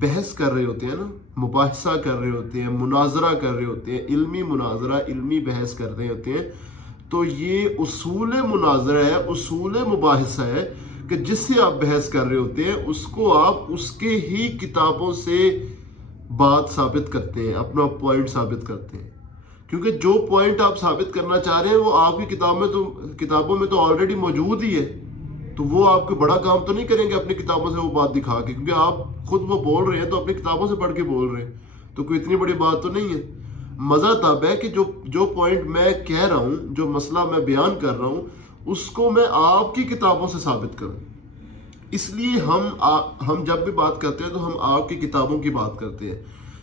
بحث کر رہے ہوتے ہیں نا، مباحثہ کر رہے ہوتے ہیں، مناظرہ کر رہے ہوتے ہیں، علمی مناظرہ، علمی بحث کر رہے ہوتے ہیں، تو یہ اصول مناظرہ ہے، اصول مباحثہ ہے کہ جس سے آپ بحث کر رہے ہوتے ہیں اس کو آپ اس کے ہی کتابوں سے بات ثابت کرتے ہیں، اپنا پوائنٹ ثابت کرتے ہیں، کیونکہ جو پوائنٹ آپ ثابت کرنا چاہ رہے ہیں وہ آپ کی کتابوں میں تو آلریڈی موجود ہی ہے، تو وہ آپ کو بڑا کام تو نہیں کریں گے اپنی کتابوں سے وہ بات دکھا کے، کیونکہ آپ خود وہ بول رہے ہیں تو اپنی کتابوں سے پڑھ کے بول رہے ہیں، تو کوئی اتنی بڑی بات تو نہیں ہے۔ مزہ تب ہے کہ جو پوائنٹ میں کہہ رہا ہوں، جو مسئلہ میں بیان کر رہا ہوں، اس کو میں آپ کی کتابوں سے ثابت کروں۔ اس لیے ہم جب بھی بات کرتے ہیں تو ہم آپ کی کتابوں کی بات کرتے ہیں۔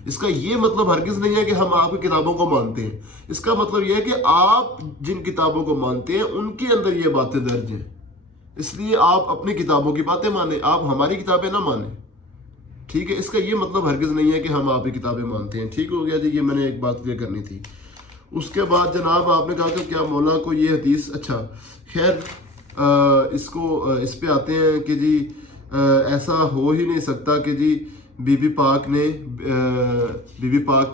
اس کا یہ مطلب ہرگز نہیں ہے کہ ہم آپ کی کتابوں کو مانتے ہیں، اس کا مطلب یہ ہے کہ آپ جن کتابوں کو مانتے ہیں ان کے اندر یہ باتیں درج ہیں، اس لیے آپ اپنی کتابوں کی باتیں مانیں، آپ ہماری کتابیں نہ مانیں، ٹھیک ہے؟ اس کا یہ مطلب ہرگز نہیں ہے کہ ہم آپ کی کتابیں مانتے ہیں۔ ٹھیک ہو گیا جی، یہ میں نے ایک بات کلیئر کرنی تھی۔ اس کے بعد جناب آپ نے کہا کہ کیا مولا کو یہ حدیث، اچھا خیر اس پہ آتے ہیں کہ جی ایسا ہو ہی نہیں سکتا کہ جی بی بی پاک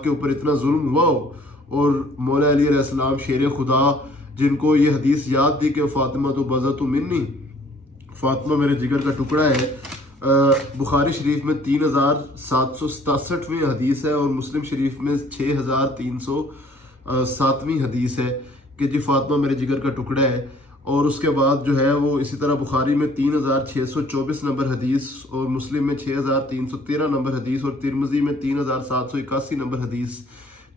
کے اوپر اتنا ظلم ہوا ہو، اور مولا علی علیہ السلام شیر خدا جن کو یہ حدیث یاد تھی کہ فاطمہ تو بضعۃ منی، فاطمہ میرے جگر کا ٹکڑا ہے، بخاری شریف میں 3767ویں حدیث ہے اور مسلم شریف میں 6307ویں حدیث ہے کہ جی فاطمہ میرے جگر کا ٹکڑا ہے، اور اس کے بعد جو ہے وہ اسی طرح بخاری میں 3624 نمبر حدیث اور مسلم میں 6313 نمبر حدیث اور ترمذی میں 3781 نمبر حدیث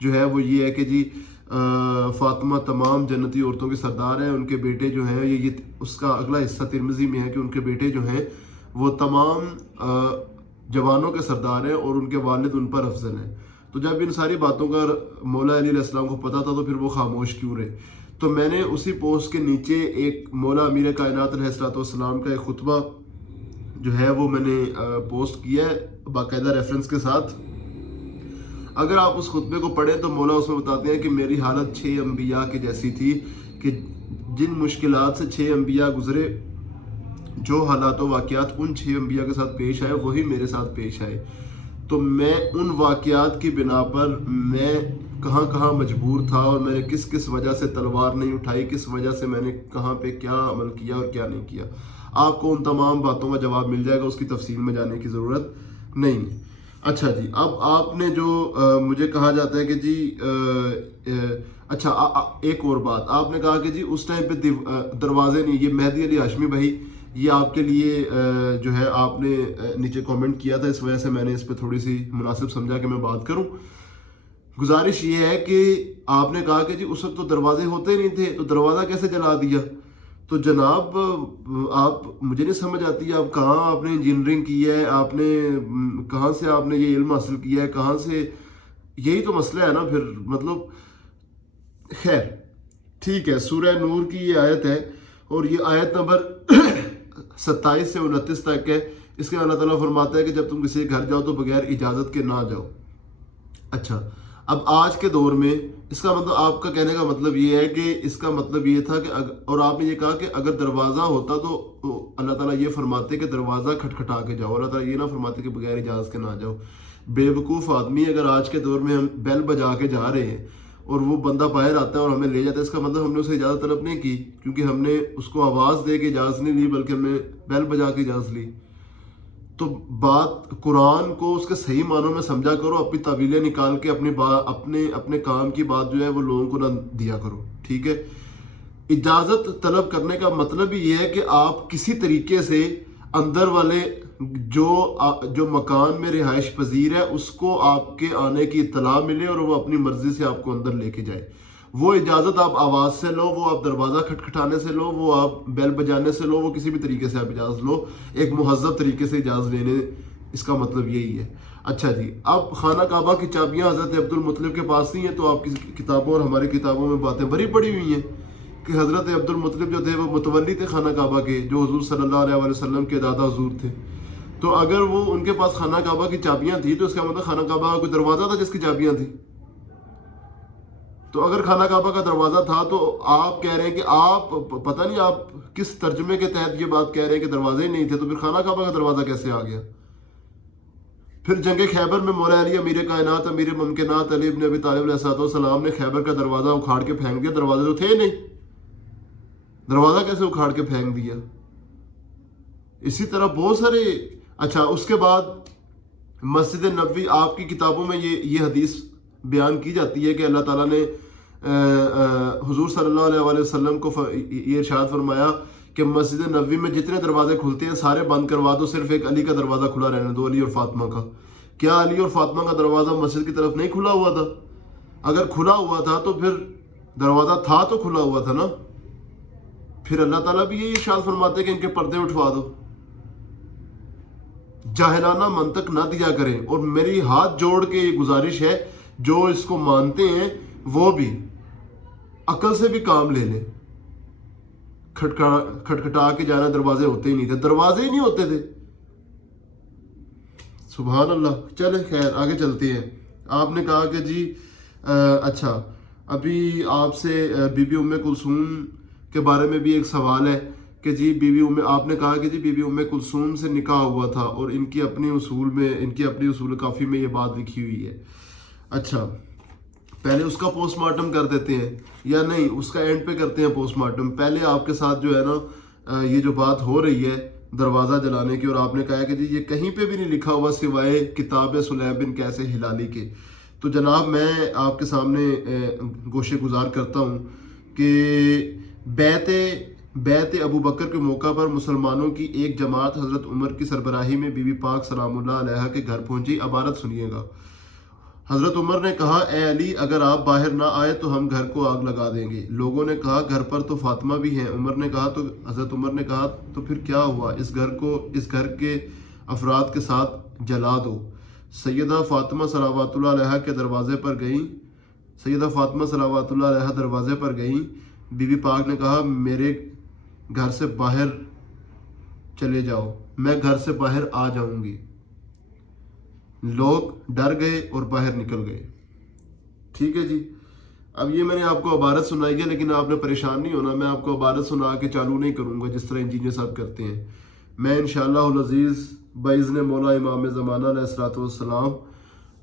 جو ہے وہ یہ ہے کہ جی فاطمہ تمام جنتی عورتوں کے سردار ہیں، ان کے بیٹے جو ہیں یہ اس کا اگلا حصہ ترمذی میں ہے کہ ان کے بیٹے جو ہیں وہ تمام جوانوں کے سردار ہیں اور ان کے والد ان پر افضل ہیں۔ تو جب ان ساری باتوں کا مولا علی علیہ السلام کو پتا تھا تو پھر وہ خاموش کیوں رہے؟ تو میں نے اسی پوسٹ کے نیچے ایک مولا امیر کائنات علیہ السلام کا ایک خطبہ جو ہے وہ میں نے پوسٹ کیا ہے باقاعدہ ریفرنس کے ساتھ۔ اگر آپ اس خطبے کو پڑھیں تو مولا اس میں بتاتے ہیں کہ میری حالت 6 انبیاء کی جیسی تھی کہ جن مشکلات سے 6 انبیاء گزرے، جو حالات و واقعات ان 6 انبیاء کے ساتھ پیش آئے وہی میرے ساتھ پیش آئے، تو میں ان واقعات کی بنا پر میں کہاں کہاں مجبور تھا اور میں نے کس کس وجہ سے تلوار نہیں اٹھائی، کس وجہ سے میں نے کہاں پہ کیا عمل کیا اور کیا نہیں کیا، آپ کو ان تمام باتوں کا جواب مل جائے گا، اس کی تفصیل میں جانے کی ضرورت نہیں۔ اچھا جی، اب آپ نے جو مجھے کہا جاتا ہے کہ جی اچھا ایک اور بات آپ نے کہا کہ جی اس ٹائم پہ دروازے نہیں، یہ مہدی علی ہاشمی بھائی یہ آپ کے لیے جو ہے آپ نے نیچے کامنٹ کیا تھا، اس وجہ سے میں نے اس پہ تھوڑی سی مناسب سمجھا کہ میں بات کروں۔ گزارش یہ ہے کہ آپ نے کہا کہ جی اس وقت تو دروازے ہوتے نہیں تھے تو دروازہ کیسے جلا دیا؟ تو جناب آپ مجھے نہیں سمجھ آتی آپ کہاں آپ نے انجینئرنگ کی ہے، آپ نے کہاں سے آپ نے یہ علم حاصل کیا ہے، کہاں سے؟ یہی تو مسئلہ ہے نا پھر، مطلب خیر ٹھیک ہے۔ سورہ نور کی یہ آیت ہے اور یہ آیت نمبر 27 سے 29 تک ہے۔ اس کے اللہ تعالیٰ فرماتا ہے کہ جب تم کسی کے گھر جاؤ تو بغیر اجازت کے نہ جاؤ۔ اچھا اب آج کے دور میں اس کا مطلب آپ کا کہنے کا مطلب یہ ہے کہ اس کا مطلب یہ تھا کہ اور آپ نے یہ کہا کہ اگر دروازہ ہوتا تو اللہ تعالیٰ یہ فرماتے کہ دروازہ کھٹکھٹا کے جاؤ، اللہ تعالیٰ یہ نہ فرماتے کہ بغیر اجازت کے نہ جاؤ۔ بے وقوف آدمی اگر آج کے دور میں ہم بیل بجا کے جا رہے ہیں اور وہ بندہ باہر آتا ہے اور ہمیں لے جاتا ہے، اس کا مطلب ہم نے اسے اجازت طلب نہیں کی، کیونکہ ہم نے اس کو آواز دے کے اجازت نہیں لی بلکہ ہم نے بیل بجا کے اجازت لی۔ تو بات قرآن کو اس کے صحیح معنوں میں سمجھا کرو، اپنی تعویلیں نکال کے اپنے کام کی بات جو ہے وہ لوگوں کو نہ دیا کرو، ٹھیک ہے؟ اجازت طلب کرنے کا مطلب یہ ہے کہ آپ کسی طریقے سے اندر والے جو مکان میں رہائش پذیر ہے اس کو آپ کے آنے کی اطلاع ملے اور وہ اپنی مرضی سے آپ کو اندر لے کے جائے۔ وہ اجازت آپ آواز سے لو، وہ آپ دروازہ کھٹکھٹانے سے لو، وہ آپ بیل بجانے سے لو، وہ کسی بھی طریقے سے آپ اجازت لو، ایک مہذب طریقے سے اجازت لینے، اس کا مطلب یہی ہے۔ اچھا جی، اب خانہ کعبہ کی چابیاں حضرت عبد المطلب کے پاس نہیں ہیں، تو آپ کی کتابوں اور ہماری کتابوں میں باتیں بھری پڑی ہوئی ہیں کہ حضرت عبد المطلب جو تھے وہ متولی تھے خانہ کعبہ کے، جو حضور صلی اللہ علیہ وسلم کے دادا حضور تھے۔ تو اگر وہ ان کے پاس خانہ کعبہ کی چابیاں تھیں تو اس کا مطلب خانہ کعبہ کا کوئی دروازہ تھا جس کی چابیاں تھیں؟ تو اگر خانہ کعبہ کا دروازہ تھا تو آپ کہہ رہے ہیں کہ آپ پتہ نہیں آپ کس ترجمے کے تحت یہ بات کہہ رہے ہیں کہ دروازے ہی نہیں تھے، تو پھر خانہ کعبہ کا دروازہ کیسے آ گیا؟ پھر جنگ خیبر میں مولا علی امیر کائنات امیر ممکنات علی ابن ابی طالب علیہ السلام نے خیبر کا دروازہ اکھاڑ کے پھینک دیا. دروازے تو تھے نہیں, دروازہ کیسے اکھاڑ کے پھینک دیا؟ اسی طرح بہت سارے. اچھا, اس کے بعد مسجد نبوی, آپ کی کتابوں میں یہ حدیث بیان کی جاتی ہے کہ اللہ تعالیٰ نے حضور صلی اللہ علیہ وآلہ وسلم کو یہ ارشاد فرمایا کہ مسجد نبوی میں جتنے دروازے کھلتے ہیں سارے بند کروا دو, صرف ایک علی کا دروازہ کھلا رہنے دو, علی اور فاطمہ کا. کیا علی اور فاطمہ کا دروازہ مسجد کی طرف نہیں کھلا ہوا تھا؟ اگر کھلا ہوا تھا تو پھر دروازہ تھا تو کھلا ہوا تھا نا. پھر اللہ تعالیٰ بھی یہ ارشاد فرماتے ہیں کہ ان کے پردے اٹھوا دو. جاہلانہ منطق نہ دیا کریں. اور میری ہاتھ جوڑ کے یہ گزارش ہے, جو اس کو مانتے ہیں وہ بھی عقل سے بھی کام لے لیں. کھٹکھٹا کے جانا, دروازے ہوتے ہی نہیں تھے, دروازے ہی نہیں ہوتے تھے. سبحان اللہ. چلیں خیر آگے چلتے ہیں. آپ نے کہا کہ جی اچھا, ابھی آپ سے بی بی ام کلثوم کے بارے میں بھی ایک سوال ہے کہ جی آپ نے کہا کہ جی بی بی ام کلثوم سے نکاح ہوا تھا اور ان کی اپنی اصول کافی میں یہ بات لکھی ہوئی ہے. اچھا, پہلے اس کا پوسٹ مارٹم کر دیتے ہیں یا نہیں, اس کا اینڈ پہ کرتے ہیں پوسٹ مارٹم. پہلے آپ کے ساتھ جو ہے نا یہ جو بات ہو رہی ہے دروازہ جلانے کی, اور آپ نے کہا کہ جی یہ کہیں پہ بھی نہیں لکھا ہوا سوائے کتاب سلیم بن قیس ہلالی کے. تو جناب میں آپ کے سامنے گوشے گزار کرتا ہوں کہ بیعت ابو بکر کے موقع پر مسلمانوں کی ایک جماعت حضرت عمر کی سربراہی میں بی بی پاک سلام اللہ علیہا کے گھر پہنچی. عبارت سنیے گا. حضرت عمر نے کہا, اے علی اگر آپ باہر نہ آئے تو ہم گھر کو آگ لگا دیں گے. لوگوں نے کہا گھر پر تو فاطمہ بھی ہیں. حضرت عمر نے کہا تو پھر کیا ہوا, اس گھر کے افراد کے ساتھ جلا دو. سیدہ فاطمہ صلوات اللہ علیہا کے دروازے پر گئیں. دروازے پر گئیں. بی بی پاک نے کہا میرے گھر سے باہر چلے جاؤ, میں گھر سے باہر آ جاؤں گی. لوگ ڈر گئے اور باہر نکل گئے. ٹھیک ہے جی. اب یہ میں نے آپ کو عبارت سنائی ہے, لیکن آپ نے پریشان نہیں ہونا, میں آپ کو عبارت سنا کے چالو نہیں کروں گا جس طرح انجینئر صاحب کرتے ہیں. میں انشاءاللہ العزیز باذن مولا امام زمانہ علیہ السلام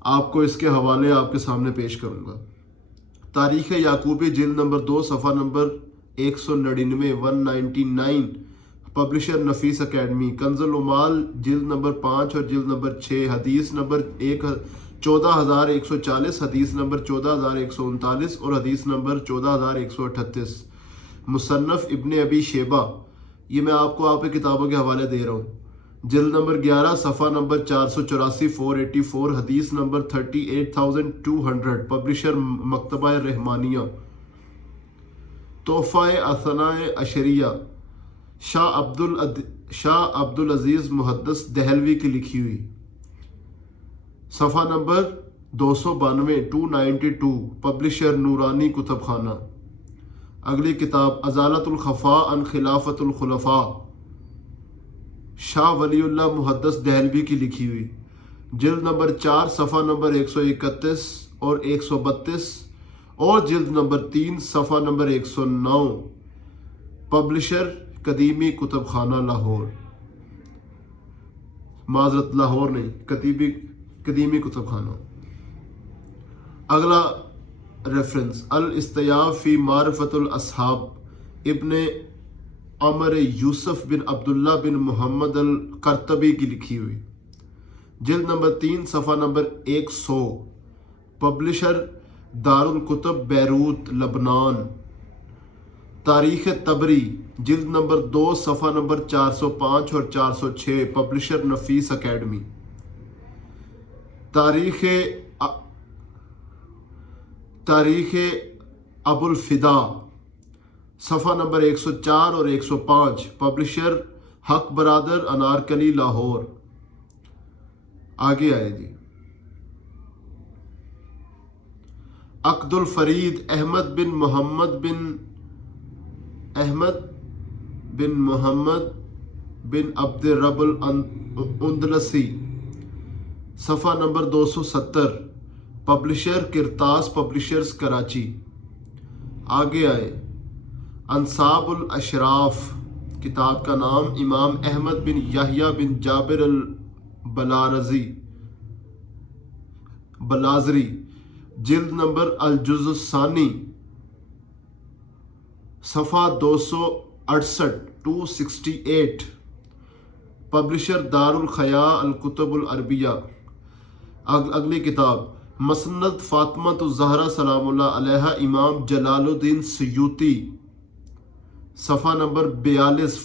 آپ کو اس کے حوالے آپ کے سامنے پیش کروں گا. تاریخ یعقوبی جلد نمبر 2 صفحہ نمبر 199 پبلشر نفیس اکیڈمی. کنز العمال جلد نمبر 5 اور جلد نمبر 6 حدیث نمبر 14140, حدیث نمبر 14139 اور حدیث نمبر 14138. مصنف ابن ابی شیبہ, یہ میں آپ کو کتابوں کے حوالے دے رہا ہوں. جلد نمبر 11 صفحہ نمبر 484 484, حدیث نمبر 38200, پبلشر مکتبہ رحمانیہ. تحفہ اثناء عشریہ شاہ عبدالعزیز محدث دہلوی کی لکھی ہوئی, صفحہ نمبر 292 پبلشر نورانی کتب خانہ. اگلی کتاب ازالت الخفاء عن خلافت الخلفاء شاہ ولی اللہ محدث دہلوی کی لکھی ہوئی, جلد نمبر 4 صفحہ نمبر 131 اور 132 اور جلد نمبر 3 صفحہ نمبر 109, پبلشر قدیمی کتب خانہ لاہور. معذرت, لاہور نہیں, قدیمی کتب خانہ. اگلا ریفرنس الاستیاب فی معرفت الاصحاب ابن عمر یوسف بن عبداللہ بن محمد القرطبی کی لکھی ہوئی, جلد نمبر 3 صفحہ نمبر 100, پبلشر دارالکتب بیروت لبنان. تاریخ طبری جلد نمبر 2 صفحہ نمبر 405 اور 406, پبلشر نفیس اکیڈمی. تاریخ ابو الفدا صفحہ نمبر 104 اور 105, پبلشر حق برادر انارکلی لاہور. آگے آئے جی. عقد الفرید احمد بن محمد بن عبد الرب الاندلسی, صفحہ نمبر 270, پبلشر کرتاس پبلشرز کراچی. آگے آئے. انصاب الاشراف کتاب کا نام امام احمد بن یحییٰ بن جابر البلارزی بلازری، جلد نمبر الجز الثانی، صفحہ 268 268، پبلشر دار الخیاء الکتب العربیہ۔ اگلی کتاب مسند فاطمہ الزہرا سلام اللہ علیہا امام جلال الدین سیوطی، صفحہ نمبر 42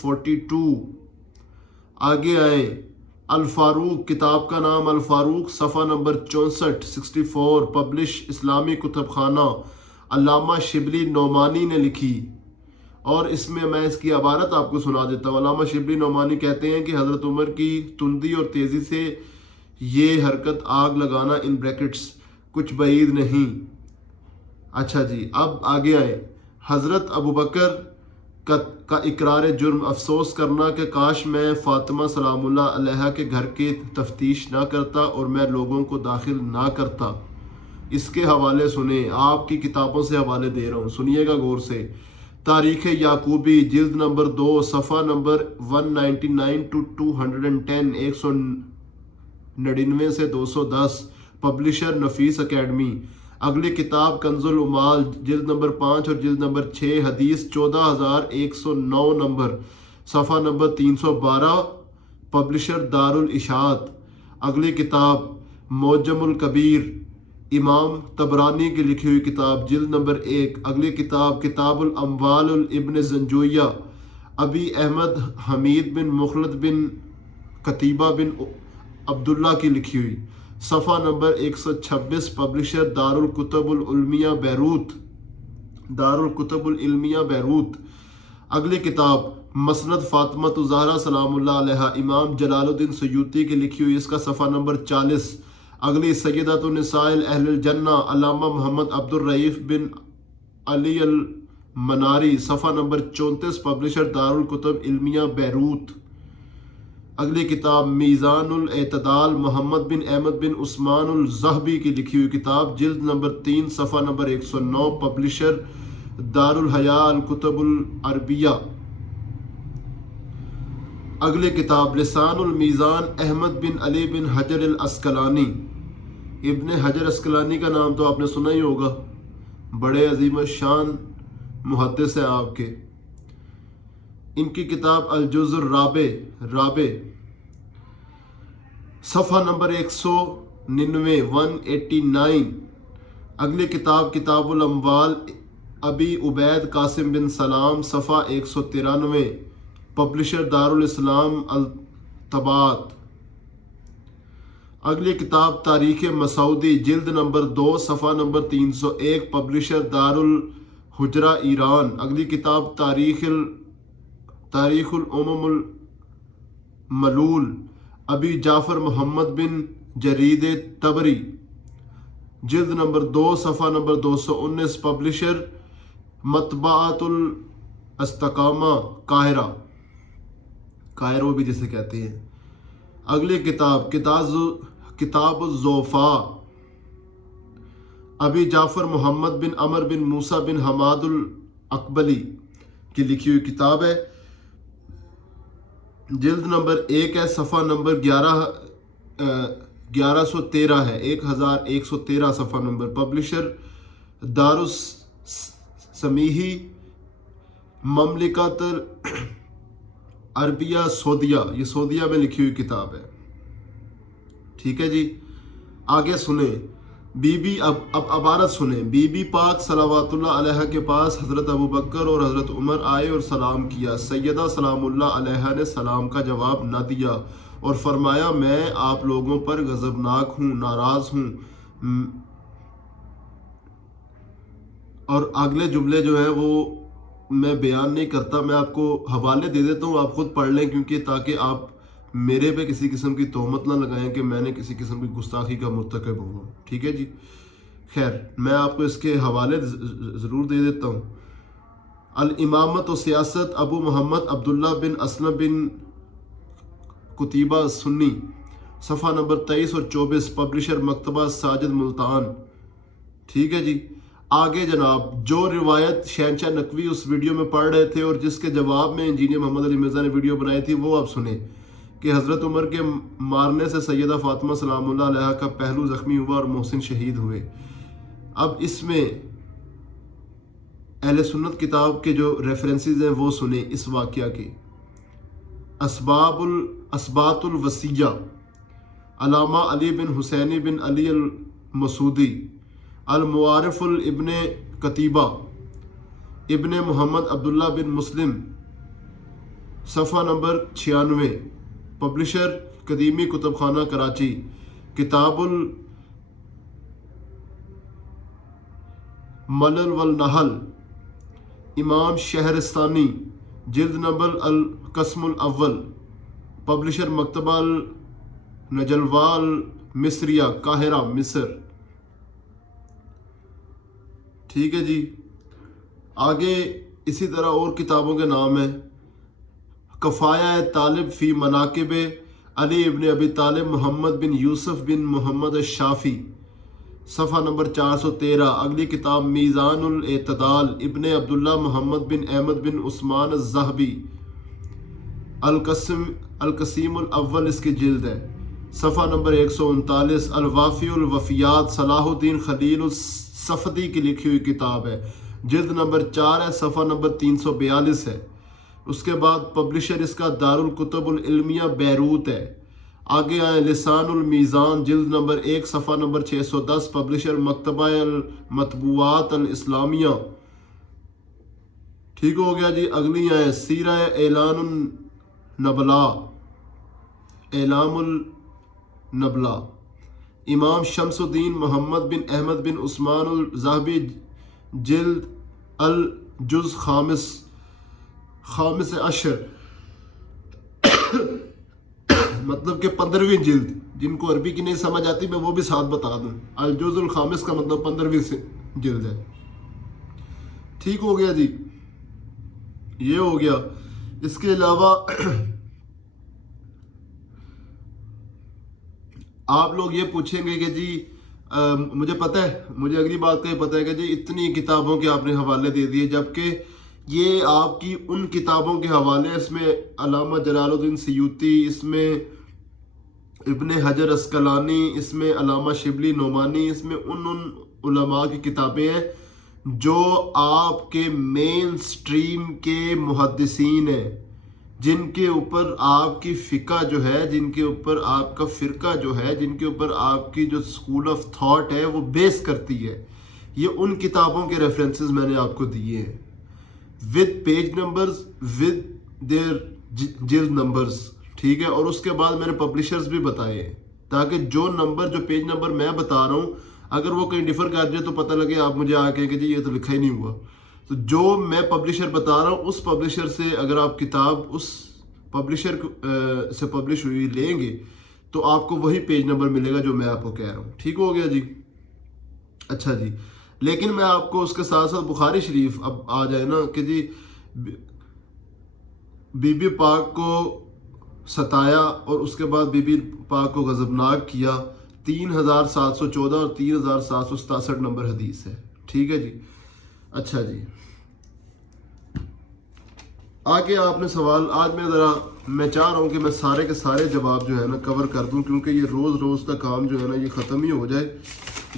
آگے آئیں، الفاروق، کتاب کا نام الفاروق، صفحہ نمبر 64 پبلش اسلامی کتب خانہ، علامہ شبلی نعمانی نے لکھی۔ اور اس میں اس کی عبارت آپ کو سنا دیتا ہوں۔ علامہ شبلی نعمانی کہتے ہیں کہ حضرت عمر کی تندی اور تیزی سے یہ حرکت آگ لگانا ان بریکٹس کچھ بعید نہیں۔ اچھا جی، اب آگے آئیں، حضرت ابوبکر کا اقرار جرم، افسوس کرنا کہ کاش میں فاطمہ سلام اللہ علیہا کے گھر کی تفتیش نہ کرتا اور میں لوگوں کو داخل نہ کرتا۔ اس کے حوالے سنیں، آپ کی کتابوں سے حوالے دے رہا ہوں، سنیے گا غور سے۔ تاریخ یعقوبی، جلد نمبر 2، صفحہ نمبر 199 to 210، 199 سے 210، پبلشر نفیس اکیڈمی۔ اگلی کتاب کنز العمال، جلد نمبر 5 اور جلد نمبر 6، حدیث 14109 نمبر، صفحہ نمبر 312، پبلشر دار الاشاعت۔ اگلی کتاب معجم الکبیر، امام طبرانی کی لکھی ہوئی کتاب، جلد نمبر 1۔ اگلی کتاب کتاب الاموال الابن زنجویہ، ابی احمد حمید بن مخلد بن قتیبہ بن عبداللہ کی لکھی ہوئی، صفحہ نمبر 126، پبلشر دار الکتب العلمیہ بیروت، دار الکتب العلمیہ بیروت۔ اگلی کتاب مسند فاطمہ الزہرا سلام اللہ علیہا، امام جلال الدین سیوطی کی لکھی ہوئی، اس کا صفحہ نمبر 40۔ اگلی سیدۃ النساء اہل الجنہ، علامہ محمد عبد الرئیف بن علی المناری، صفحہ نمبر 34، پبلشر دار الکتب علمیہ بیروت۔ اگلی کتاب میزان الاعتدال، محمد بن احمد بن عثمان الذہبی کی لکھی ہوئی کتاب، جلد نمبر 3، صفحہ نمبر 109، پبلشر دار الحیاء الکتب العربیہ۔ اگلی کتاب لسان المیزان، احمد بن علی بن حجر العسقلانی۔ ابن حجر عسقلانی کا نام تو آپ نے سنا ہی ہوگا، بڑے عظیم الشان محدث ہیں آپ کے۔ ان کی کتاب الجز الرابع، صفحہ نمبر 199 189۔ اگلی کتاب کتاب الاموال، ابی عبید قاسم بن سلام، صفحہ 193، پبلشر دار الاسلام الطباعت۔ اگلی کتاب تاریخ مسعودی، جلد نمبر 2، صفحہ نمبر 301، پبلشر دار الحجرہ ایران۔ اگلی کتاب تاریخ الامم الملول، ابی جعفر محمد بن جرید طبری، جلد نمبر 2، صفحہ نمبر 219، پبلشر مطبعۃ الاستقامہ، قاہرہ بھی جسے کہتے ہیں۔ اگلی کتاب کتاب الضعفاء، ابی جعفر محمد بن عمر بن موسیٰ بن حماد الاقبلی کی لکھی ہوئی کتاب ہے، جلد نمبر 1 ہے، صفحہ نمبر 1113 ہے، 1113 صفحہ نمبر، پبلشر دار السمیحی، مملکت عربیہ سعودیہ، یہ سعودیہ میں لکھی ہوئی کتاب ہے۔ ٹھیک ہے جی، آگے سنیں، اب عبارت سنیں۔ بی بی پاک صلوات اللہ علیہ کے پاس حضرت ابوبکر اور حضرت عمر آئے اور سلام کیا۔ سیدہ سلام اللہ علیہ نے سلام کا جواب نہ دیا اور فرمایا، میں آپ لوگوں پر غضبناک ہوں، ناراض ہوں۔ اور اگلے جملے جو ہیں وہ میں بیان نہیں کرتا، میں آپ کو حوالے دے دیتا ہوں، آپ خود پڑھ لیں، کیونکہ تاکہ آپ میرے پہ کسی قسم کی تہمت نہ لگائیں کہ میں نے کسی قسم کی گستاخی کا مرتکب ہوں۔ ٹھیک ہے جی، خیر میں آپ کو اس کے حوالے ضرور دے دیتا ہوں۔ الامامت و سیاست، ابو محمد عبداللہ بن اسلم بن قتیبہ سنی، صفحہ نمبر 23 اور 24، پبلشر مکتبہ ساجد ملتان۔ ٹھیک ہے جی، آگے جناب جو روایت شہنشاہ نقوی اس ویڈیو میں پڑھ رہے تھے اور جس کے جواب میں انجینئر محمد علی مرزا نے ویڈیو بنائی تھی وہ آپ سنیں کہ حضرت عمر کے مارنے سے سیدہ فاطمہ سلام اللہ علیہ کا پہلو زخمی ہوا اور محسن شہید ہوئے۔ اب اس میں اہل سنت کتاب کے جو ریفرنسز ہیں وہ سنیں اس واقعہ کے۔ اسبات الوسیہ، علامہ علی بن حسینی بن علی المسعودی، المعارف الابن قتیبہ، ابن محمد عبداللہ بن مسلم، صفحہ نمبر 96، پبلشر قدیمی کتب خانہ کراچی، کتاب الملل والنحل، امام شہرستانی، جلد نمبر القسم الاول، پبلشر مکتبہ النجلوال مصریہ، قاہرہ مصر۔ ٹھیک ہے جی، آگے اسی طرح اور کتابوں کے نام ہیں۔ کفایہ طالب فی مناقب علی ابن ابی طالب محمد بن یوسف بن محمد الشافی، صفحہ نمبر 413۔ اگلی کتاب میزان الاعتدال، ابن عبداللہ محمد بن احمد بن عثمان الذہبی، القسیم الاول اس کی جلد ہے، صفحہ نمبر 139۔ الوافی الوفیات، صلاح الدین خلیل الصفدی کی لکھی ہوئی کتاب ہے، جلد نمبر 4 ہے، صفحہ نمبر 342 ہے۔ اس کے بعد پبلشر اس کا دارالکتب العلمیہ بیروت ہے۔ آگے آئیں، لسان المیزان، جلد نمبر 1، صفحہ نمبر 610، پبلشر مکتبہ المطبوعات الاسلامیہ۔ ٹھیک ہو گیا جی۔ اگلی آئیں، سیرہ اعلام النبلاء، امام شمس الدین محمد بن احمد بن عثمان الذہبی، جلد الجز خامس عشر، مطلب کہ 15ویں جلد۔ جن کو عربی کی نہیں سمجھ آتی میں وہ بھی ساتھ بتا دوں، الجز الخامس کا مطلب 15ویں جلد ہے۔ ٹھیک ہو گیا جی، یہ ہو گیا۔ اس کے علاوہ آپ لوگ یہ پوچھیں گے کہ جی مجھے پتہ ہے، مجھے اگلی بات کا یہ پتہ ہے کہ جی اتنی کتابوں کے آپ نے حوالے دے دیے، جبکہ یہ آپ کی ان کتابوں کے حوالے، اس میں علامہ جلال الدین سیوطی، اس میں ابن حجر اسقلانی، اس میں علامہ شبلی نعمانی، اس میں ان علماء کی کتابیں ہیں جو آپ کے مین سٹریم کے محدثین ہیں، جن کے اوپر آپ کی فقہ جو ہے، جن کے اوپر آپ کا فرقہ جو ہے، جن کے اوپر آپ کی جو اسکول آف تھاٹ ہے وہ بیس کرتی ہے۔ یہ ان کتابوں کے ریفرنسز میں نے آپ کو دیے ہیں، with page numbers, with their جلد نمبرز، ٹھیک ہے۔ اور اس کے بعد میں نے پبلشرز بھی بتائے ہیں، تاکہ جو پیج نمبر میں بتا رہا ہوں اگر وہ کہیں ڈیفر کر جائے تو پتہ لگے آپ مجھے آ کے کہ جی یہ تو لکھا ہی نہیں ہوا۔ تو جو میں پبلشر بتا رہا ہوں اس پبلشر سے اگر آپ کتاب اس پبلشر سے پبلش ہوئی لیں گے تو آپ کو وہی پیج نمبر ملے گا جو میں آپ کو کہہ رہا ہوں۔ ٹھیک ہو گیا جی۔ اچھا جی، لیکن میں آپ کو اس کے ساتھ ساتھ بخاری شریف اب آ جائے نا کہ جی بی بی پاک کو ستایا اور اس کے بعد بی بی پاک کو غضبناک کیا، 3714 اور 3767 نمبر حدیث ہے۔ ٹھیک ہے جی۔ اچھا جی، آگے آپ نے سوال، آج میں چاہ رہا ہوں کہ میں سارے کے سارے جواب جو ہے نا کور کر دوں، کیونکہ یہ روز کا کام جو ہے نا یہ ختم ہی ہو جائے۔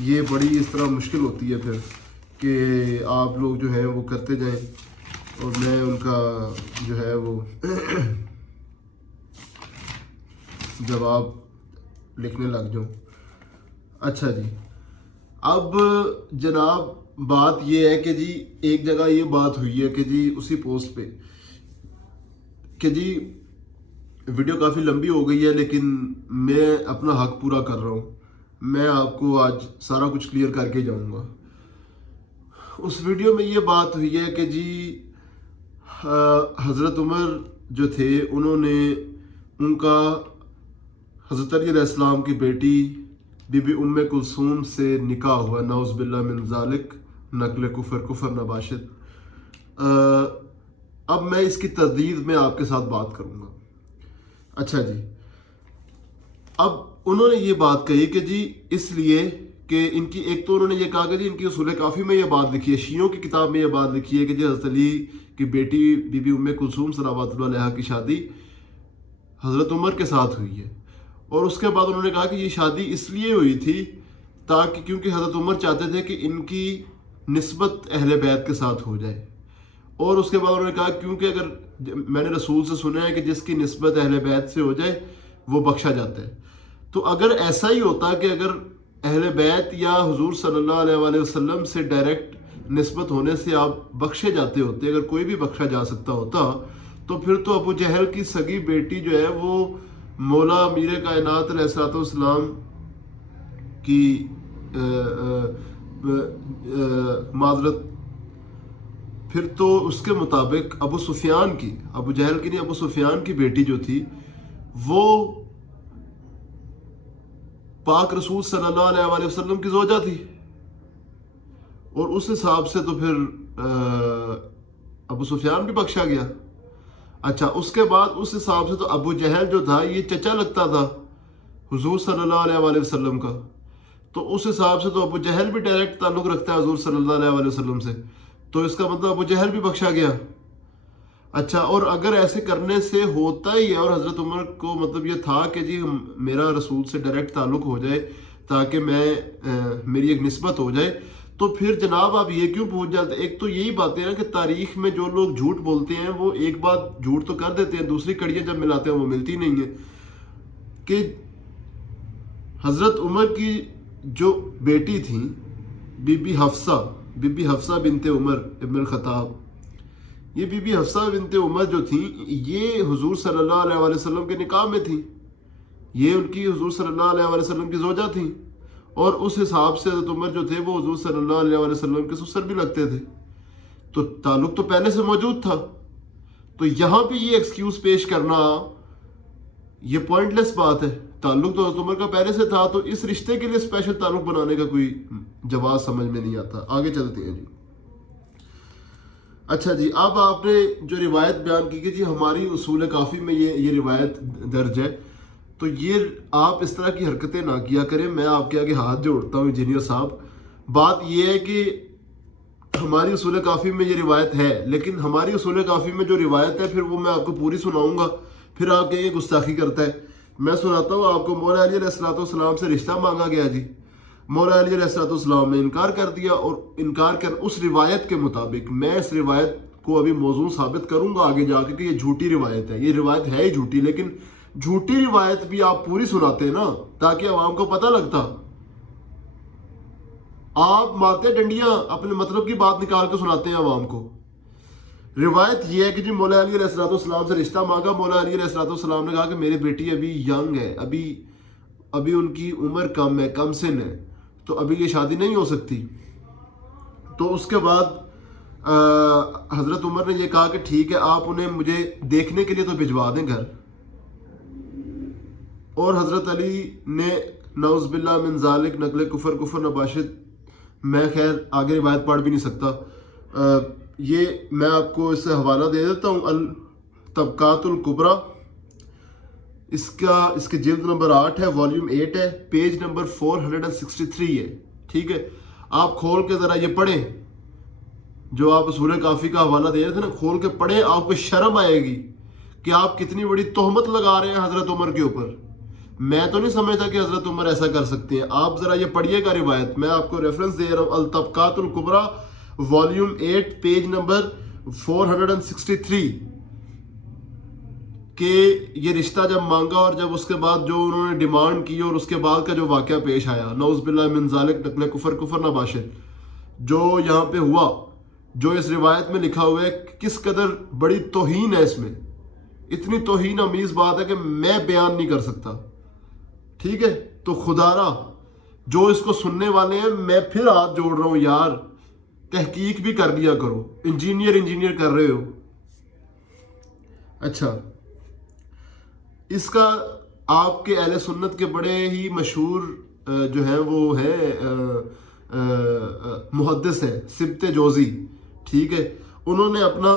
یہ بڑی اس طرح مشکل ہوتی ہے پھر کہ آپ لوگ جو ہیں وہ کرتے جائیں اور میں ان کا جو ہے وہ جواب لکھنے لگ جاؤں۔ اچھا جی، اب جناب بات یہ ہے کہ جی ایک جگہ یہ بات ہوئی ہے کہ جی اسی پوسٹ پہ کہ جی ویڈیو کافی لمبی ہو گئی ہے لیکن میں اپنا حق پورا کر رہا ہوں، میں آپ کو آج سارا کچھ کلیئر کر کے جاؤں گا۔ اس ویڈیو میں یہ بات ہوئی ہے کہ جی حضرت عمر جو تھے انہوں نے ان کا حضرت علی علیہ السلام کی بیٹی بی بی ام کلثوم سے نکاح ہوا، نعوذ باللہ من ذالک، نقل کفر نباشد۔ اب میں اس کی تردید میں آپ کے ساتھ بات کروں گا۔ اچھا جی، اب انہوں نے یہ بات کہی کہ جی اس لیے کہ ان کی ایک تو انہوں نے یہ کہا کہ جی ان کی اصول کافی میں یہ بات لکھی ہے، شیعوں کی کتاب میں یہ بات لکھی ہے کہ جی حضرت علی کی بیٹی بی بی ام کلثوم صلوات اللہ علیہا کی شادی حضرت عمر کے ساتھ ہوئی ہے، اور اس کے بعد انہوں نے کہا کہ یہ شادی اس لیے ہوئی تھی تاکہ کیونکہ حضرت عمر چاہتے تھے کہ ان کی نسبت اہل بیت کے ساتھ ہو جائے، اور اس کے بعد انہوں نے کہا کیونکہ اگر میں نے رسول سے سنا ہے کہ جس کی نسبت اہل بیت سے ہو جائے وہ بخشا جاتا ہے، تو اگر ایسا ہی ہوتا کہ اگر اہل بیت یا حضور صلی اللہ علیہ وآلہ وسلم سے ڈائریکٹ نسبت ہونے سے آپ بخشے جاتے ہوتے، اگر کوئی بھی بخشا جا سکتا ہوتا، تو پھر تو ابو جہل کی سگی بیٹی جو ہے وہ مولا امیر کائنات علیہ الصلوۃ والسلام کی معذرت، پھر تو اس کے مطابق ابو سفیان کی، ابو جہل کی نہیں، ابو سفیان کی بیٹی جو تھی وہ پاک رسول صلی اللہ علیہ وآلہ وسلم کی زوجہ تھی، اور اس حساب سے تو پھر ابو سفیان بھی بخشا گیا۔ اچھا، اس کے بعد اس حساب سے تو ابو جہل جو تھا یہ چچا لگتا تھا حضور صلی اللہ علیہ وآلہ وسلم کا، تو اس حساب سے تو ابو جہل بھی ڈائریکٹ تعلق رکھتا ہے حضور صلی اللہ علیہ وآلہ وسلم سے، تو اس کا مطلب ابو جہل بھی بخشا گیا۔ اچھا، اور اگر ایسے کرنے سے ہوتا ہی ہے اور حضرت عمر کو مطلب یہ تھا کہ جی میرا رسول سے ڈائریکٹ تعلق ہو جائے تاکہ میری ایک نسبت ہو جائے، تو پھر جناب آپ یہ کیوں پوچھ جاتے؟ ایک تو یہی باتیں ہیں کہ تاریخ میں جو لوگ جھوٹ بولتے ہیں وہ ایک بات جھوٹ تو کر دیتے ہیں، دوسری کڑیاں جب ملاتے ہیں وہ ملتی نہیں ہیں، کہ حضرت عمر کی جو بیٹی تھی بی بی حفصہ بنت عمر ابن الخطاب، یہ بی بی حفصہ بنت عمر جو تھیں یہ حضور صلی اللہ علیہ وآلہ وسلم کے نکاح میں تھیں، یہ ان کی حضور صلی اللہ علیہ وآلہ وسلم کی زوجہ تھیں، اور اس حساب سے حضرت عمر جو تھے وہ حضور صلی اللہ علیہ وآلہ وسلم کے سسر بھی لگتے تھے، تو تعلق تو پہلے سے موجود تھا۔ تو یہاں پہ یہ ایکسکیوز پیش کرنا یہ پوائنٹ لیس بات ہے، تعلق تو حضرت عمر کا پہلے سے تھا، تو اس رشتے کے لیے اسپیشل تعلق بنانے کا کوئی جواز سمجھ میں نہیں آتا۔ آگے چلتے ہیں جی۔ اچھا جی، اب آپ نے جو روایت بیان کی کہ جی ہماری اصول کافی میں یہ روایت درج ہے، تو یہ آپ اس طرح کی حرکتیں نہ کیا کریں، میں آپ کے آگے ہاتھ جوڑتا ہوں انجینئر صاحب۔ بات یہ ہے کہ ہماری اصول کافی میں یہ روایت ہے، لیکن ہماری اصول کافی میں جو روایت ہے پھر وہ میں آپ کو پوری سناؤں گا، پھر آپ کہیں گے گستاخی کرتا ہے۔ میں سناتا ہوں آپ کو، مولا علی علیہ الصلوۃ والسلام سے رشتہ مانگا گیا جی، مولا علی علیہ الصلوۃ والسلام نے انکار کر دیا، اور انکار کر اس روایت کے مطابق، میں اس روایت کو ابھی موضوع ثابت کروں گا آگے جا کے کہ یہ جھوٹی روایت ہے، یہ روایت ہے ہی جھوٹی، لیکن جھوٹی روایت بھی آپ پوری سناتے ہیں نا تاکہ عوام کو پتہ لگتا۔ آپ مارتے ڈنڈیاں اپنے مطلب کی بات نکال کے سناتے ہیں عوام کو۔ روایت یہ ہے کہ جی مولا علی علیہ الصلوۃ والسلام سے رشتہ مانگا، مولا علی علیہ الصلوۃ والسلام نے کہا کہ میری بیٹی ابھی ینگ ہے، ابھی ان کی عمر کم ہے، کم سن ہے، تو ابھی یہ شادی نہیں ہو سکتی۔ تو اس کے بعد حضرت عمر نے یہ کہا کہ ٹھیک ہے، آپ انہیں مجھے دیکھنے کے لیے تو بھجوا دیں گھر، اور حضرت علی نے نعوذ باللہ من ذالک نقل کفر نباشد، میں خیر آگے روایت پڑھ بھی نہیں سکتا، یہ میں آپ کو اس سے حوالہ دے دیتا ہوں، الطبقات الکبریٰ، اس کے جلد نمبر 8 ہے، والیوم 8 ہے، پیج نمبر 463 ہے، ٹھیک ہے۔ آپ کھول کے ذرا یہ پڑھیں، جو آپ اصول کافی کا حوالہ دے رہے تھے نا، کھول کے پڑھیں، آپ کو شرم آئے گی کہ آپ کتنی بڑی تہمت لگا رہے ہیں حضرت عمر کے اوپر۔ میں تو نہیں سمجھتا کہ حضرت عمر ایسا کر سکتے ہیں، آپ ذرا یہ پڑھیے گا روایت، میں آپ کو ریفرنس دے رہا ہوں، الطبقات الکبریٰ والیوم 8 پیج نمبر 463، کہ یہ رشتہ جب مانگا اور جب اس کے بعد جو انہوں نے ڈیمانڈ کی اور اس کے بعد کا جو واقعہ پیش آیا، نعوذ باللہ من ذالک نقل کفر نباشد، جو یہاں پہ ہوا، جو اس روایت میں لکھا ہوا ہے، کس قدر بڑی توہین ہے اس میں، اتنی توہین امیز بات ہے کہ میں بیان نہیں کر سکتا، ٹھیک ہے۔ تو خدا را جو اس کو سننے والے ہیں، میں پھر ہاتھ جوڑ رہا ہوں یار، تحقیق بھی کر لیا کرو، انجینئر کر رہے ہو۔ اچھا، اس کا آپ کے اہل سنت کے بڑے ہی مشہور جو ہیں وہ ہیں محدث ہیں، سبت جوزی، ٹھیک ہے، انہوں نے اپنا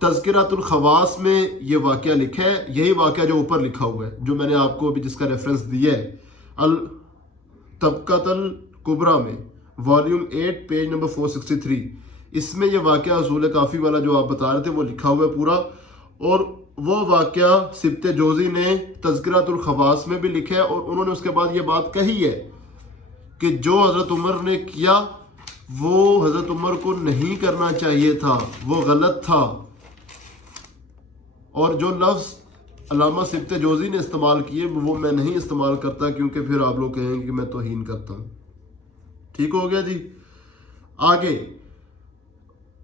تذکرۃ الخواص میں یہ واقعہ لکھا ہے، یہی واقعہ جو اوپر لکھا ہوا ہے، جو میں نے آپ کو ابھی جس کا ریفرنس دیا ہے، الطبقۃ الکبریٰ میں والیوم 8 پیج نمبر 463، اس میں یہ واقعہ اصول کافی والا جو آپ بتا رہے تھے وہ لکھا ہوا ہے پورا، اور وہ واقعہ سبت جوزی نے تذکرۃ الخواص میں بھی لکھا ہے، اور انہوں نے اس کے بعد یہ بات کہی ہے کہ جو حضرت عمر نے کیا وہ حضرت عمر کو نہیں کرنا چاہیے تھا، وہ غلط تھا. اور جو لفظ علامہ سبت جوزی نے استعمال کیے وہ میں نہیں استعمال کرتا، کیونکہ پھر آپ لوگ کہیں گے کہ میں توہین کرتا ہوں. ٹھیک ہو گیا جی. آگے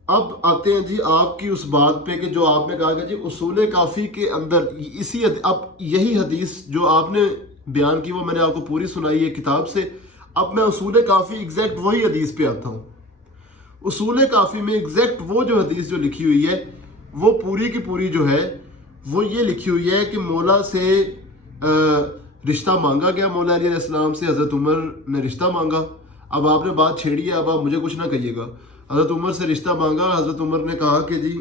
اب آتے ہیں جی آپ کی اس بات پہ کہ جو آپ نے کہا کہ جی اصول کافی کے اندر اب یہی حدیث جو آپ نے بیان کی وہ میں نے آپ کو پوری سنائی ہے کتاب سے. اب میں اصول کافی ایگزیکٹ وہی حدیث پہ آتا ہوں. اصول کافی میں ایگزیکٹ وہ جو حدیث جو لکھی ہوئی ہے وہ پوری کی پوری جو ہے وہ یہ لکھی ہوئی ہے کہ مولا سے رشتہ مانگا گیا، مولا علیہ السلام سے حضرت عمر نے رشتہ مانگا. اب آپ نے بات چھیڑی ہے، اب آپ مجھے کچھ نہ کہیے گا. حضرت عمر سے رشتہ مانگا، حضرت عمر نے کہا کہ جی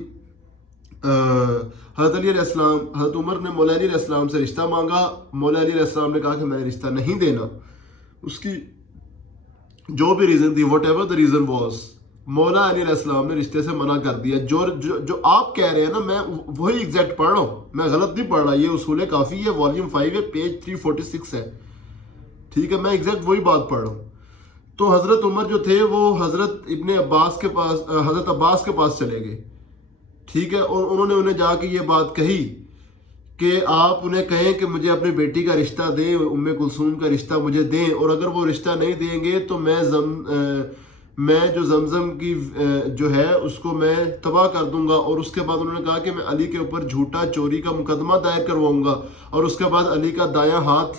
حضرت عمر نے مولا علیہ السلام سے رشتہ مانگا، مولا علیہ السلام نے کہا کہ میں رشتہ نہیں دینا. اس کی جو بھی ریزن تھی، what ever the reason was, مولا علیہ السلام نے رشتے سے منع کر دیا. جو آپ کہہ رہے ہیں نا میں وہی ایگزیکٹ پڑھ رہا ہوں، میں غلط نہیں پڑھ رہا. یہ اصول کافی ہے، والیوم 5 ہے، پیج 346 ہے. ٹھیک ہے، میں ایگزیکٹ وہی بات پڑھ رہا ہوں. تو حضرت عمر جو تھے وہ حضرت عباس کے پاس چلے گئے. ٹھیک ہے، اور انہوں نے انہیں جا کے یہ بات کہی کہ آپ انہیں کہیں کہ مجھے اپنی بیٹی کا رشتہ دیں، ام کلثوم کا رشتہ مجھے دیں، اور اگر وہ رشتہ نہیں دیں گے تو میں جو زمزم کی جو ہے اس کو میں تباہ کر دوں گا. اور اس کے بعد انہوں نے کہا کہ میں علی کے اوپر جھوٹا چوری کا مقدمہ دائر کرواؤں گا، اور اس کے بعد علی کا دایاں ہاتھ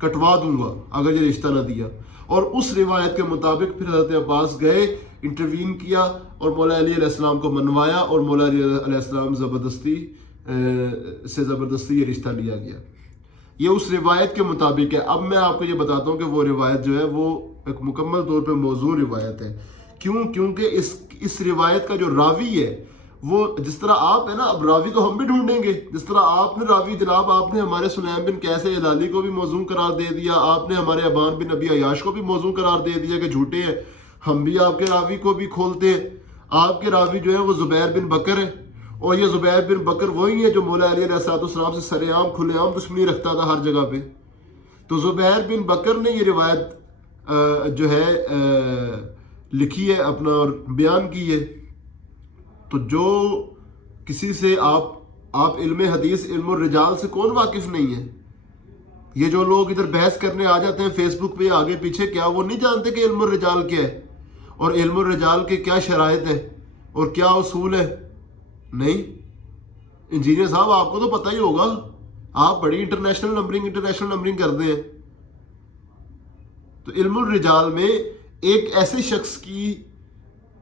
کٹوا دوں گا اگر یہ رشتہ نہ دیا. اور اس روایت کے مطابق پھر حضرت عباس گئے، انٹروین کیا اور مولا علی علیہ السلام کو منوایا، اور مولا علی علیہ السلام زبردستی یہ رشتہ لیا گیا. یہ اس روایت کے مطابق ہے. اب میں آپ کو یہ بتاتا ہوں کہ وہ روایت جو ہے وہ ایک مکمل طور پہ موضوع روایت ہے. کیونکہ اس روایت کا جو راوی ہے وہ جس طرح آپ ہے نا، اب راوی تو ہم بھی ڈھونڈیں گے. جس طرح آپ نے راوی جناب آپ نے ہمارے سلیم بن قیس ہلالی کو بھی موضوع قرار دے دیا، آپ نے ہمارے ابان بن ابی عیاش کو بھی موضوع قرار دے دیا کہ جھوٹے ہیں، ہم بھی آپ کے راوی کو بھی کھولتے ہیں. آپ کے راوی جو ہے وہ زبیر بن بکر ہے، اور یہ زبیر بن بکر وہی ہے جو مولا علی علیہ السلام سے سر عام کھلے عام دشمنی رکھتا تھا ہر جگہ پہ. تو زبیر بن بکر نے یہ روایت جو ہے لکھی ہے اپنا اور بیان کی ہے. تو جو کسی سے آپ علم حدیث علم الرجال سے کون واقف نہیں ہے؟ یہ جو لوگ ادھر بحث کرنے آ جاتے ہیں فیس بک پہ آگے پیچھے، کیا وہ نہیں جانتے کہ علم الرجال کیا ہے اور علم الرجال کے کیا شرائط ہے اور کیا اصول ہے؟ نہیں. انجینئر صاحب آپ کو تو پتہ ہی ہوگا، آپ بڑی انٹرنیشنل نمبرنگ کرتے ہیں. تو علم الرجال میں ایک ایسے شخص کی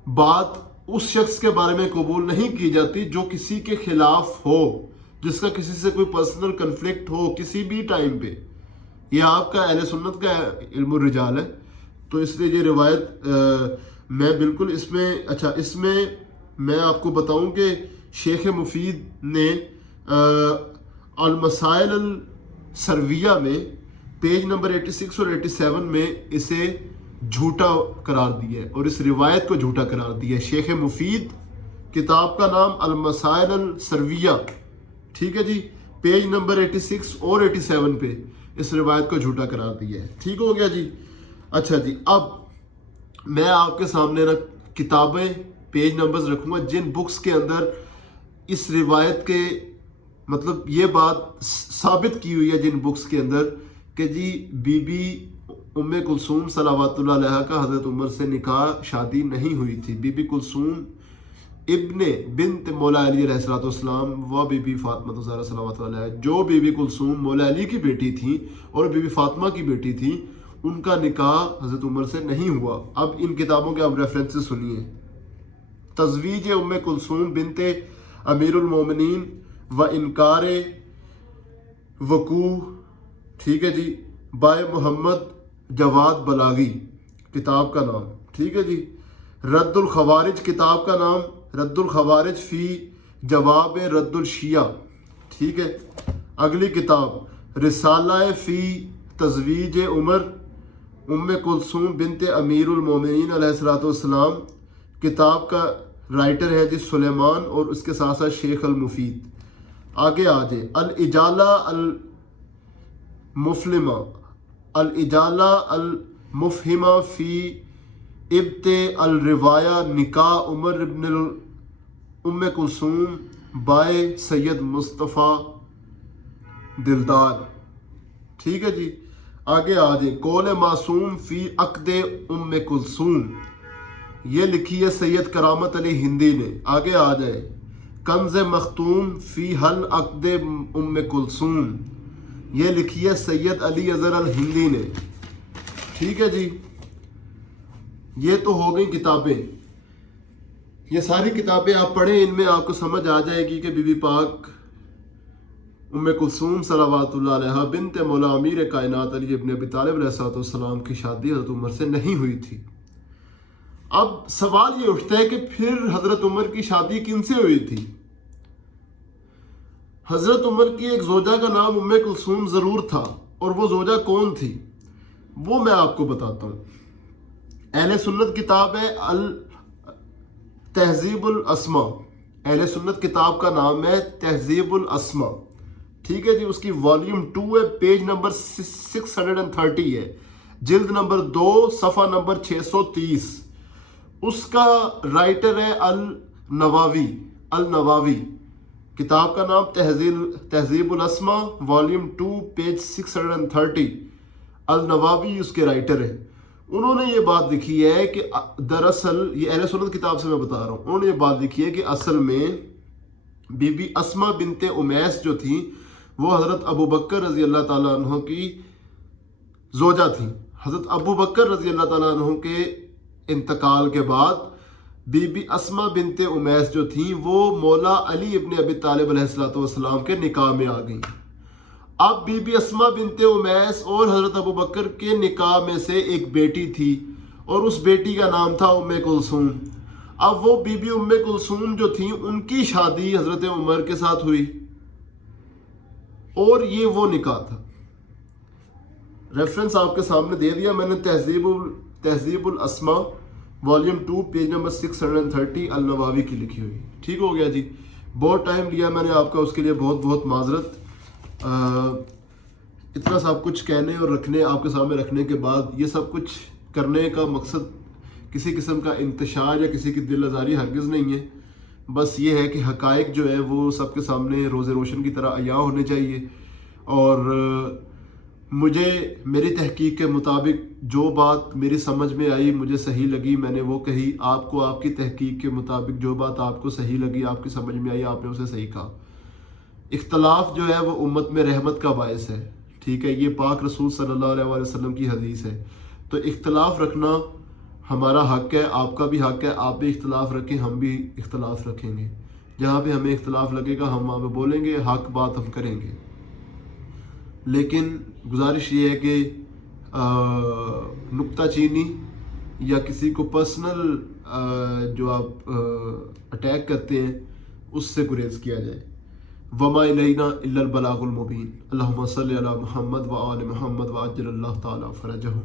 بات اس شخص کے بارے میں قبول نہیں کی جاتی جو کسی کے خلاف ہو، جس کا کسی سے کوئی پرسنل کنفلکٹ ہو کسی بھی ٹائم پہ. یہ آپ کا اہل سنت کا علم الرجال ہے. تو اس لیے یہ روایت میں بالکل اس میں میں آپ کو بتاؤں کہ شیخ مفید نے المسائل السرویہ میں پیج نمبر 86 اور 87 میں اسے جھوٹا قرار دیا ہے اور اس روایت کو جھوٹا قرار دیا ہے. شیخ مفید، کتاب کا نام المسائل السرویہ، ٹھیک ہے جی، پیج نمبر 86 اور 87 پہ اس روایت کو جھوٹا قرار دیا ہے. ٹھیک ہو گیا جی. اچھا جی، اب میں آپ کے سامنے کتابیں پیج نمبرز رکھوں گا جن بکس کے اندر اس روایت کے مطلب یہ بات ثابت کی ہوئی ہے، جن بکس کے اندر کہ جی بی بی ام کلثوم صلوات اللہ علیہا کا حضرت عمر سے نکاح شادی نہیں ہوئی تھی. بی بی کلثوم ابن بنت مولا علی علیہ السلام و بی بی فاطمہ الزہرا صلوات اللہ علیہا، جو بی بی کلثوم مولا علی کی بیٹی تھی اور بی بی فاطمہ کی بیٹی تھی، ان کا نکاح حضرت عمر سے نہیں ہوا. اب ان کتابوں کے آپ ریفرنسز سنیے. تزویج ام کلثوم بنت امیر المومنین و انکار وقوع، ٹھیک ہے جی، بائے محمد جواد بلاغی کتاب کا نام، ٹھیک ہے جی. رد الخوارج کتاب کا نام رد الخوارج فی جواب رد الشیعہ، ٹھیک ہے. اگلی کتاب رسالہ فی تزویج عمر ام کلثوم بنت امیر المومنین علیہ السلام، کتاب کا رائٹر ہے جی سلیمان، اور اس کے ساتھ ساتھ شیخ المفید. آگے آ جائے الاجالہ المفلمہ، الاجالہ المفہمہ فی ابت الروایہ نکاح عمر ابن ام کلثوم بائے سید مصطفیٰ دلدار. ٹھیک ہے جی. آگے آ جائیں قول معصوم فی عقد ام کلثوم، یہ لکھی ہے سید کرامت علی ہندی نے. آگے آ جائے کنز مختوم فی حل عقد ام کلثوم، یہ لکھی ہے سید علی اظہر الہندی نے. ٹھیک ہے جی. یہ تو ہو گئی کتابیں. یہ ساری کتابیں آپ پڑھیں، ان میں آپ کو سمجھ آ جائے گی کہ بی بی پاک ام کلثوم صلوات اللہ علیہا بنت مولا امیر کائنات علی ابن ابی طالب علیہ السلام کی شادی حضرت عمر سے نہیں ہوئی تھی. اب سوال یہ اٹھتا ہے کہ پھر حضرت عمر کی شادی کن سے ہوئی تھی؟ حضرت عمر کی ایک زوجہ کا نام ام کلثوم ضرور تھا، اور وہ زوجہ کون تھی وہ میں آپ کو بتاتا ہوں. اہل سنت کتاب ہے تہذیب الاسماء، اہل سنت کتاب کا نام ہے تہذیب الاسماء. ٹھیک ہے جی. اس کی والیوم 2 ہے، پیج نمبر 630 ہے، جلد نمبر 2 صفحہ نمبر 630. اس کا رائٹر ہے النووی. کتاب کا نام تہذیب الاسماء، والیوم 2 پیج 630. النووی اس کے رائٹر ہے. انہوں نے یہ بات لکھی ہے کہ دراصل یہ اہل سنت کتاب سے میں بتا رہا ہوں، انہوں نے یہ بات لکھی ہے کہ اصل میں بی بی اسماء بنت امیس جو تھی وہ حضرت ابو بکر رضی اللہ تعالیٰ عنہ کی زوجہ تھی. حضرت ابو بکر رضی اللہ تعالیٰ عنہ کے انتقال کے بعد بی بی اسماء بنت امیس جو تھیں وہ مولا علی ابن ابی طالب علیہ السلام کے نکاح میں آ گئیں. اب بی بی اسماء بنت امیس اور حضرت ابو بکر کے نکاح میں سے ایک بیٹی تھی، اور اس بیٹی کا نام تھا ام کلثوم. اب وہ بی بی ام کلثوم جو تھیں ان کی شادی حضرت عمر کے ساتھ ہوئی، اور یہ وہ نکاح تھا. ریفرنس آپ کے سامنے دے دیا میں نے، تہذیب الاسماء والیوم 2 پیج نمبر 630 النووی کی لکھی ہوئی. ٹھیک ہو گیا جی. بہت ٹائم لیا میں نے آپ کا، اس کے لیے بہت بہت معذرت. اتنا سب کچھ کہنے اور رکھنے آپ کے سامنے رکھنے کے بعد یہ سب کچھ کرنے کا مقصد کسی قسم کا انتشار یا کسی کی دل آزاری ہرگز نہیں ہے. بس یہ ہے کہ حقائق جو ہے وہ سب کے سامنے روز روشن کی طرح عیاں ہونے چاہیے، اور مجھے میری تحقیق کے مطابق جو بات میری سمجھ میں آئی، مجھے صحیح لگی، میں نے وہ کہی. آپ کو آپ کی تحقیق کے مطابق جو بات آپ کو صحیح لگی، آپ کی سمجھ میں آئی، آپ نے اسے صحیح کہا. اختلاف جو ہے وہ امت میں رحمت کا باعث ہے. ٹھیک ہے. یہ پاک رسول صلی اللہ علیہ وسلم کی حدیث ہے. تو اختلاف رکھنا ہمارا حق ہے، آپ کا بھی حق ہے. آپ بھی اختلاف رکھیں، ہم بھی اختلاف رکھیں گے. جہاں پہ ہمیں اختلاف لگے گا ہم وہاں پہ بولیں گے، حق بات ہم کریں گے. لیکن گزارش یہ ہے کہ نکتہ چینی یا کسی کو پرسنل جو آپ اٹیک کرتے ہیں اس سے گریز کیا جائے. وما الینا الا البلاغ المبین. اللہم صلی علی محمد و آل محمد و عجل اللہ تعالی فرجہم.